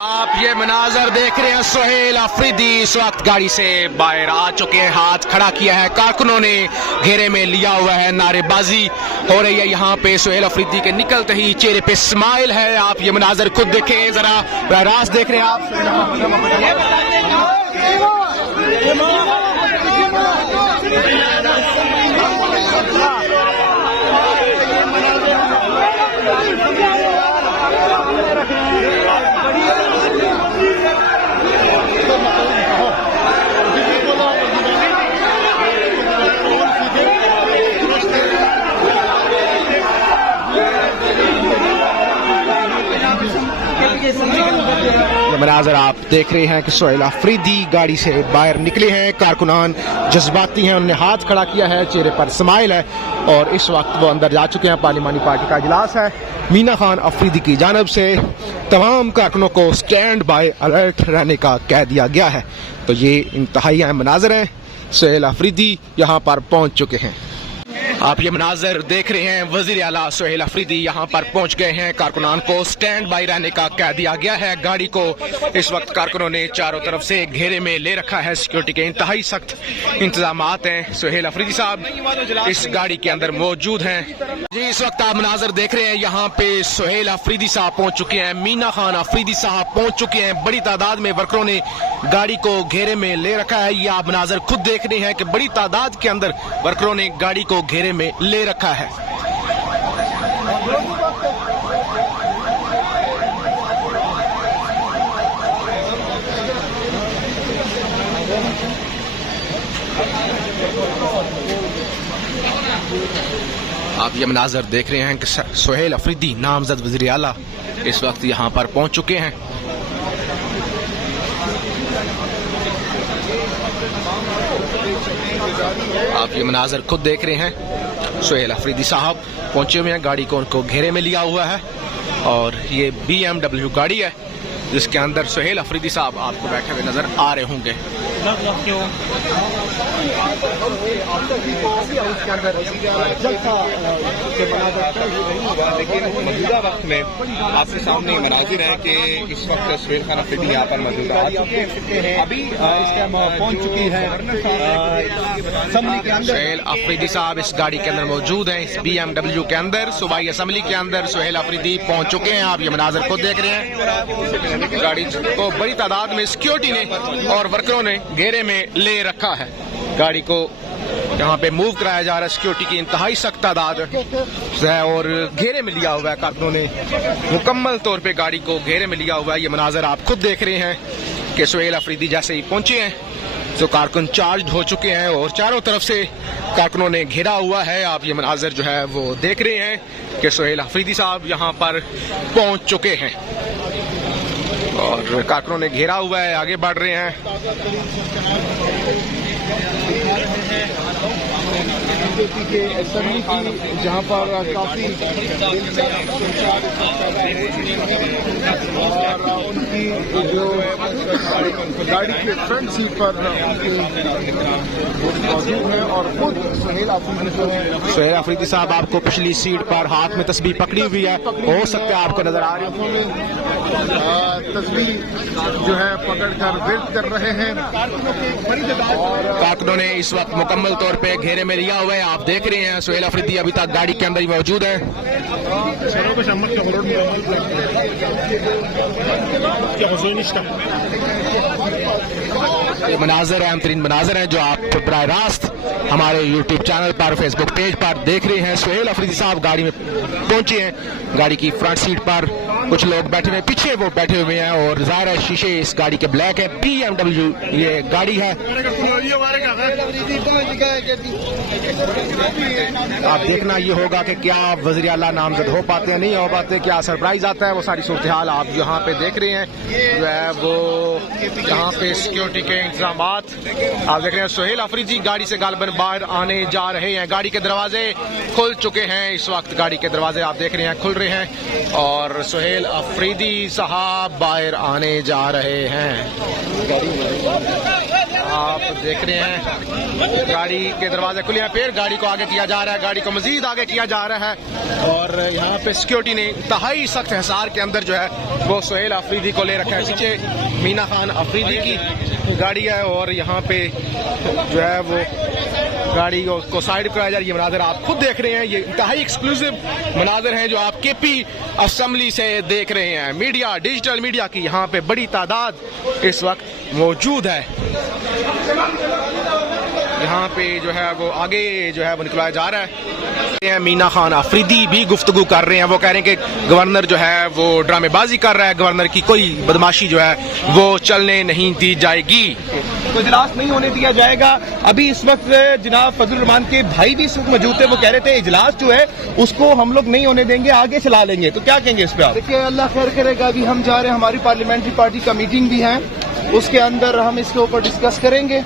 आप ये मनाजर देख रहे हैं। सोहेल अफरीदी इस वक्त गाड़ी से बाहर आ चुके हैं, हाथ खड़ा किया है, कारकुनों ने घेरे में लिया हुआ है, नारेबाजी हो रही है यहाँ पे। सोहेल अफरीदी के निकलते ही चेहरे पे स्माइल है। आप ये मनाजर खुद देखें जरा, रास देख रहे हैं आप। मनाजर आप देख रहे हैं कि सोहेल अफरीदी गाड़ी से बाहर निकले हैं, कारकुनान जज्बाती हैं, उन्होंने हाथ खड़ा किया है, चेहरे पर स्माइल है और इस वक्त वो अंदर जा चुके हैं। पार्लिमानी पार्टी का इजलास है। मीना खान अफरीदी की जानब से तमाम कारकुनों को स्टैंड बाय अलर्ट रहने का कह दिया गया है। तो ये इंतहाई अहम मनाजर हैं। सोहेल अफरीदी यहाँ पर पहुँच चुके हैं। आप ये मनाजर देख रहे हैं। वजीर आला सोहेल अफरीदी यहाँ पर पहुंच गए हैं। कारकुनान को स्टैंड बाई रहने का कह दिया गया है। गाड़ी को इस वक्त कारकुनों ने चारों तरफ से घेरे में ले रखा है। सिक्योरिटी के इंतहाई सख्त इंतजाम हैं। सोहेल अफरीदी साहब इस गाड़ी के अंदर मौजूद हैं। जी, इस वक्त आप मनाजर देख रहे हैं। यहाँ पे सोहेल अफरीदी साहब पहुंच चुके हैं, मीना खान अफरीदी साहब पहुंच चुके हैं। बड़ी तादाद में वर्करों ने गाड़ी को घेरे में ले रखा है। ये आप मनाजर खुद देख रहे हैं कि बड़ी तादाद के अंदर वर्करों ने गाड़ी को घेरे में ले रखा है। आप ये मनाजर देख रहे हैं कि सोहेल अफरीदी नामजद वज़ीर आला इस वक्त यहाँ पर पहुंच चुके हैं। आप ये मनाजर खुद देख रहे हैं। सोहेल अफरीदी साहब पहुंचे हुए हैं, गाड़ी को उनको घेरे में लिया हुआ है और ये BMW गाड़ी है जिसके अंदर सोहेल अफरीदी साहब आपको बैठे हुए नजर आ रहे होंगे। लेकिन मौजूदा वक्त में आपके सामने मनाजिर है कि इस वक्त सोहेल खान अफरीदी यहाँ पर मौजूद आ चुके हैं। अभी पहुँच चुकी है सोहेल अफरीदी साहब इस गाड़ी के अंदर मौजूद हैं, इस BMW के अंदर सूबाई असम्बली के अंदर सोहेल अफरीदी पहुँच चुके हैं। आप ये मनाजिर को देख रहे हैं। गाड़ी को बड़ी तादाद में सिक्योरिटी ने और वर्करों ने घेरे में ले रखा है। गाड़ी को यहाँ पे मूव कराया जा रहा है। सिक्योरिटी की इंतहाई सख्त तादाद है और घेरे में लिया हुआ है। कारकुनों ने मुकम्मल तौर पे गाड़ी को घेरे में लिया हुआ है। ये मनाजर आप खुद देख रहे हैं कि सोहेल अफरीदी जैसे ही पहुंचे हैं तो कारकुन चार्ज हो चुके हैं और चारों तरफ से कारकुनों ने घेरा हुआ है। आप ये मनाजर जो है वो देख रहे हैं कि सोहेल अफरीदी साहब यहाँ पर पहुंच चुके हैं और कारकुनों ने घेरा हुआ है, आगे बढ़ रहे हैं। जहाँ पर काफी उनकी जो गाड़ी के फ्रंट सीट पर मौजूद है और खुद सोहेल अफरीदी जो है। सोहेल अफरीदी साहब आपको पिछली सीट पर हाथ में तस्बीह पकड़ी हुई है, हो सकता है आपको नजर आ रही है। तस्बीह जो है पकड़कर वेट कर रहे हैं और कारकुनों ने इस वक्त मुकम्मल तौर पे घेरे में लिया हुआ है। आप देख रहे हैं सोहेल अफरीदी अभी तक गाड़ी के अंदर ही मौजूद है। ये मनाजर अहम तरीन मनाजर हैं जो आप बराह रास्त हमारे YouTube चैनल पर, फेसबुक पेज पर देख रहे हैं। सोहेल अफरीदी साहब गाड़ी में पहुंचे हैं। गाड़ी की फ्रंट सीट पर कुछ लोग बैठे हुए, पीछे वो बैठे हुए हैं और ज़ाहिर है शीशे इस गाड़ी के ब्लैक है। BMW ये गाड़ी है। आप देखना ये होगा कि क्या वज़ीर आला नामजद हो पाते हैं, नहीं हो पाते, क्या सरप्राइज आता है, वो सारी सूरत हाल आप यहाँ पे देख रहे हैं। जो है वो यहाँ पे सिक्योरिटी के इंतजाम आप देख रहे हैं। सोहेल अफरीदी गाड़ी से गालिबन बाहर आने जा रहे हैं। गाड़ी के दरवाजे खुल चुके हैं। इस वक्त गाड़ी के दरवाजे आप देख रहे हैं खुल रहे हैं और सोहेल अफरीदी साहब बाहर आने जा रहे हैं। आप देख रहे हैं गाड़ी के दरवाजे खुले हैं, फिर गाड़ी को आगे किया जा रहा है, गाड़ी को मजीद आगे किया जा रहा है और यहाँ पे सिक्योरिटी ने इंतहाई सख्त हिसार के अंदर जो है वो सुहेल अफरीदी को ले रखा है। पीछे मीना खान अफरीदी की गाड़ी है और यहाँ पे जो है वो गाड़ी को साइड कराया जा रही है। मनाजर आप खुद देख रहे हैं, ये इंतहाई एक्सक्लूसिव मनाजर हैं जो आप केपी असेंबली से देख रहे हैं। मीडिया, डिजिटल मीडिया की यहाँ पे बड़ी तादाद इस वक्त मौजूद है। यहाँ पे जो है वो आगे जो है वो निकलाया जा रहा है। मीना खान अफरीदी भी गुफ्तगू कर रहे हैं, वो कह रहे हैं कि गवर्नर जो है वो ड्रामेबाजी कर रहा है, गवर्नर की कोई बदमाशी जो है वो चलने नहीं दी जाएगी, तो इजलास नहीं होने दिया जाएगा। अभी इस वक्त जनाब फजलुर रहमान के भाई भी इस वक्त मौजूद थे, वो कह रहे थे इजलास जो है उसको हम लोग नहीं होने देंगे, आगे चला लेंगे। तो क्या कहेंगे इस पे आप? देखिए, अल्लाह खैर करेगा। अभी हम जा रहे हैं, हमारी पार्लियामेंट्री पार्टी का मीटिंग भी है, उसके अंदर हम इसके ऊपर डिस्कस करेंगे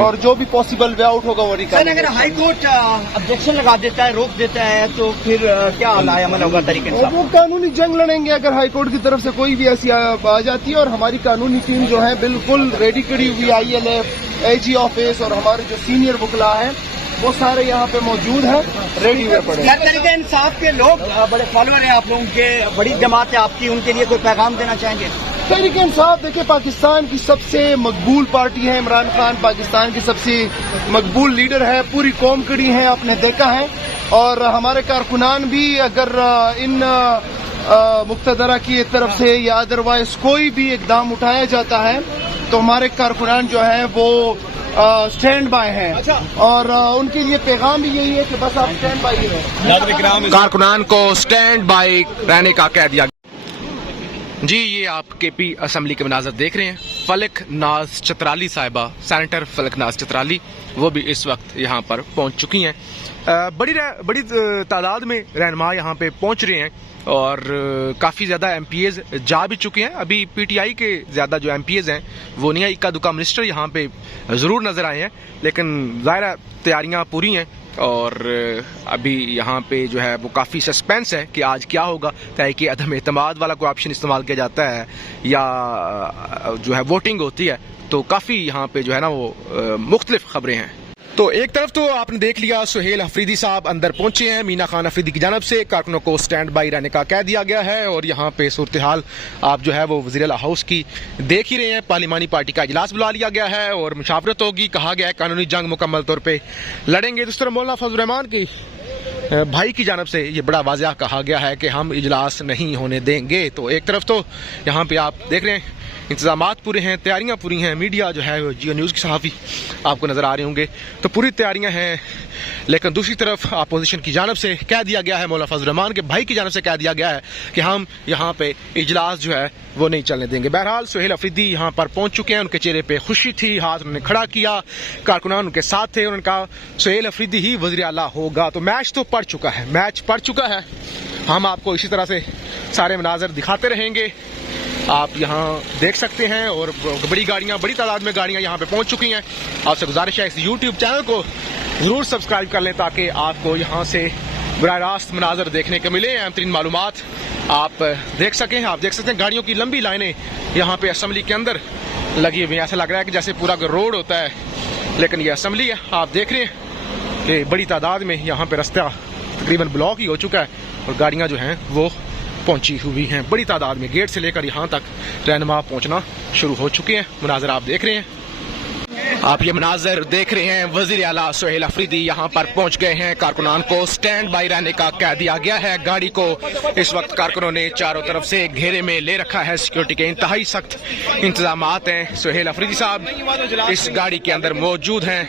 और जो भी पॉसिबल वे आउट होगा वो निकालेंगे। अगर हाई कोर्ट ऑब्जेक्शन लगा देता है, रोक देता है, तो फिर क्या अमल होगा तरीके से? वो कानूनी जंग लड़ेंगे अगर हाई कोर्ट की तरफ से कोई भी ऐसी आ जाती है। और हमारी कानूनी टीम जो है बिल्कुल रेडी खड़ी हुई, ILF, AG ऑफिस और हमारे जो सीनियर वकला है वो सारे यहाँ पे मौजूद हैं, रेडी हुए पड़े। तरीके इंसाफ के लोग बड़े फॉलोअर हैं आप लोगों के, बड़ी जमात है आपकी, उनके लिए कोई पैगाम देना चाहेंगे? तहरीक इंसाफ देखिए पाकिस्तान की सबसे मकबूल पार्टी है। इमरान खान पाकिस्तान की सबसे मकबूल लीडर है, पूरी कौम खड़ी है, आपने देखा है। और हमारे कारकुनान भी अगर इन मुक्तदरा की तरफ से या अदरवाइज कोई भी इकदाम उठाया जाता है तो हमारे कारकुनान जो है वो स्टैंड बाय हैं और उनके लिए पैगाम भी यही है कि बस आप स्टैंड बाय ही रहें। कारकुनान को स्टैंड बाय रहने का कह दिया जी। ये आप केपी असेंबली के मनाजर देख रहे हैं। फलक नाज चतराली साहिबा, सेनेटर फलक नाज चतराली, वो भी इस वक्त यहाँ पर पहुँच चुकी हैं। बड़ी तादाद में रहनुमा यहाँ पे पहुँच रहे हैं और काफ़ी ज़्यादा MPs जा भी चुके हैं। अभी PTI के ज़्यादा जो MPs हैं वो नहीं है, इक्का दुक्का मिनिस्टर यहाँ पे ज़रूर नज़र आए हैं, लेकिन ज़ाहिर तैयारियाँ पूरी हैं और अभी यहाँ पे जो है वो काफ़ी सस्पेंस है कि आज क्या होगा। चाहे कि अदम एतमाद वाला कोई ऑप्शन इस्तेमाल किया जाता है या जो है वोटिंग होती है, तो काफ़ी यहाँ पे जो है ना वो मुख्तलिफ खबरें हैं। तो एक तरफ तो आपने देख लिया सुहेल अफरीदी साहब अंदर पहुंचे हैं, मीना खान अफरीदी की जानब से कारकुनों को स्टैंड बाई रहने का कह दिया गया है और यहाँ पे सूरत हाल आप जो है वो वज़ीर आला हाउस की देख ही रहे हैं। पार्लिमानी पार्टी का इजलास बुला लिया गया है और मुशावरत होगी, कहा गया है कानूनी जंग मुकम्मल तौर पर लड़ेंगे। दूसरी तरफ मौलाना फजलुर रहमान की भाई की जानब से ये बड़ा वाज़ह कहा गया है कि हम इजलास नहीं होने देंगे। तो एक तरफ तो यहाँ पे आप देख रहे हैं इंतजामात पूरे हैं, तैयारियां पूरी हैं। मीडिया जो है जियो न्यूज़ के सहाफ़ी आपको नज़र आ रहे होंगे, तो पूरी तैयारियां हैं। लेकिन दूसरी तरफ अपोजिशन की जानब से कह दिया गया है, मौलाना फजलुर रहमान के भाई की जानब से कह दिया गया है कि हम यहाँ पे इजलास जो है वो नहीं चलने देंगे। बहरहाल सुहेल अफरीदी यहाँ पर पहुँच चुके हैं, उनके चेहरे पर खुशी थी, हाथ उन्होंने खड़ा किया, कारकुनान उनके साथ थे, उन्होंने कहा सुहेल अफरीदी ही वज़ीर आला होगा। तो मैच तो पड़ चुका है, मैच पड़ चुका है। हम आपको इसी तरह से सारे मनाजर दिखाते रहेंगे, आप यहाँ देख सकते हैं। और बड़ी गाड़ियाँ, बड़ी तादाद में गाड़ियाँ यहाँ पे पहुँच चुकी हैं। आपसे गुजारिश है इस YouTube चैनल को ज़रूर सब्सक्राइब कर लें ताकि आपको यहाँ से बराह रास्त मनाजर देखने को मिले, अहम तरीन मालूमात आप देख सकें। आप देख सकते हैं गाड़ियों की लंबी लाइनें यहाँ पे असेंबली के अंदर लगी हुई हैं। ऐसा लग रहा है कि जैसे पूरा रोड होता है, लेकिन ये असेंबली है। आप देख रहे हैं कि बड़ी तादाद में यहाँ पे रास्ता तकरीबन ब्लॉक ही हो चुका है और गाड़ियाँ जो हैं वो पहुंची हुई हैं बड़ी तादाद में। गेट से लेकर यहाँ तक रहनुमा पहुंचना शुरू हो चुके हैं। मुनाजर आप देख रहे हैं, आप ये मनाजर देख रहे हैं। वज़ीर आला सुहेल अफरीदी यहाँ पर पहुंच गए हैं, कारकुनान को स्टैंड बाई रहने का कह दिया गया है। गाड़ी को इस वक्त कारकुनों ने चारों तरफ से घेरे में ले रखा है, सिक्योरिटी के इंतहाई सख्त इंतजामात हैं। सुहेल अफरीदी साहब इस गाड़ी के अंदर मौजूद हैं।